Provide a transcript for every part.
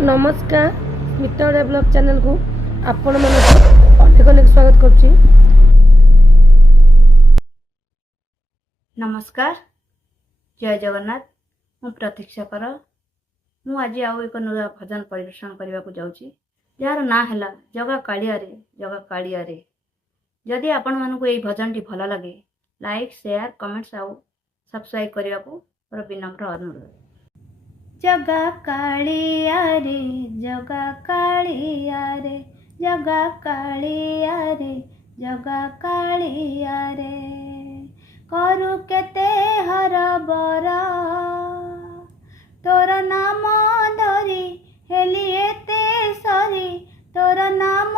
नमस्कार Smita Odia blog channel को आपण अनेक अनेक स्वागत करुच्ची। नमस्कार जय जगन्नाथ मु प्रतीक्षा कर मु आज आउ एक नुआ भजन परिवेषण करने को जाऊँगी जार ना है जगा कालिया रे जगा कालिया रे। जदि आपण मानक यही भजन टी भल लगे लाइक शेयर कमेंट्स आउ सब्सक्राइब करने को मोर विनम्र अनुरोध। जगा कालिया रे जगा कालिया रे जगा कालिया रे जगा कालिया रे करू केते हर बर तोर नाम धरी हेली एते सरी तोर नाम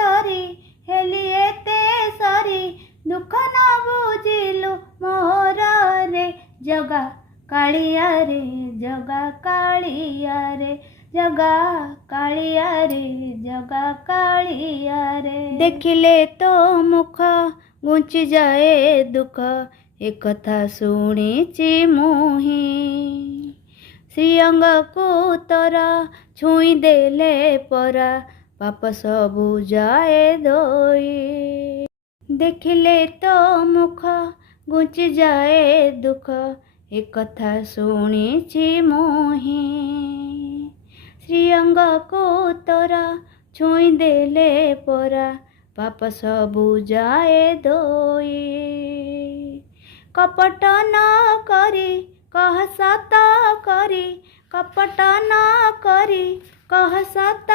धरी हेली एते सरी दुख न बुझिलु मोर रे जगा कालिया रे जगा कालिया रे जगा कालिया रे जगा कालिया रे। देखिले तो मुख गुंची जाए दुख एक कथा शुणीची मुही श्रीअंग को तोरा छुई देले परा पाप सबु जाए दोई। देखिले तो मुख गुंची जाए दुख एक कथा शुणीची मुही श्रीअंग को तोरा छुई देले परा पाप सबु जाए दोई। कपट न करी कह सत करी कपट न करी कह सत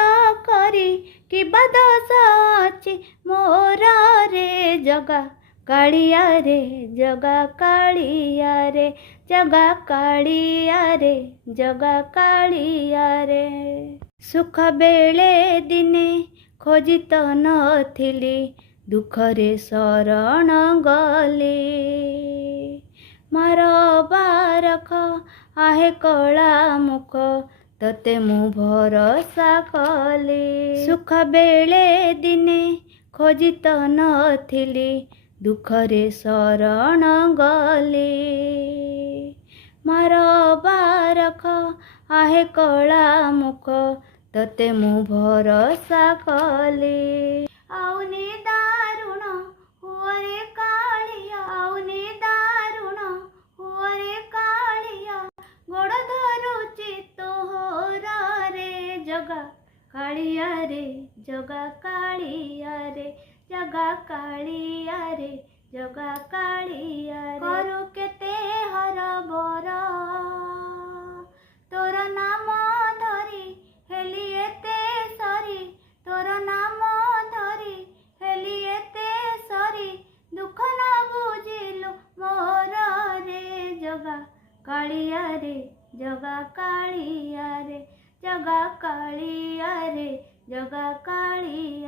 करी कि बदस अछि मोर रे जगा कालिया रे जगा कालिया रे जगा कालिया रे जगा कालिया रे। सुख बेले दिने खोजी तो नथिली दुखरे शरण गले मार बारख आहे कला मुख तते मु भरोसा कले। सुख बेले दिने खोजी तो नथिली दुखरे शरण गले मार बारख आहे कला मुख तते मु भरोसा कले। आउनी दारुण हुअरे कालिया आउनी दारुण हुअरे कालिया गोड़ धरुची तोहर रे जगा कालिया रे जगा कालिया रे जगा कालिया रे जगा कालिया रे करू केते हर बर तोर नाम धरी हेली एते सरी तोर नाम धरी हेली एते सरी दुख न बुझिलु मोर रे जगा कालिया रे जगा कालिया रे जगा कालिया रे जगा कालिया।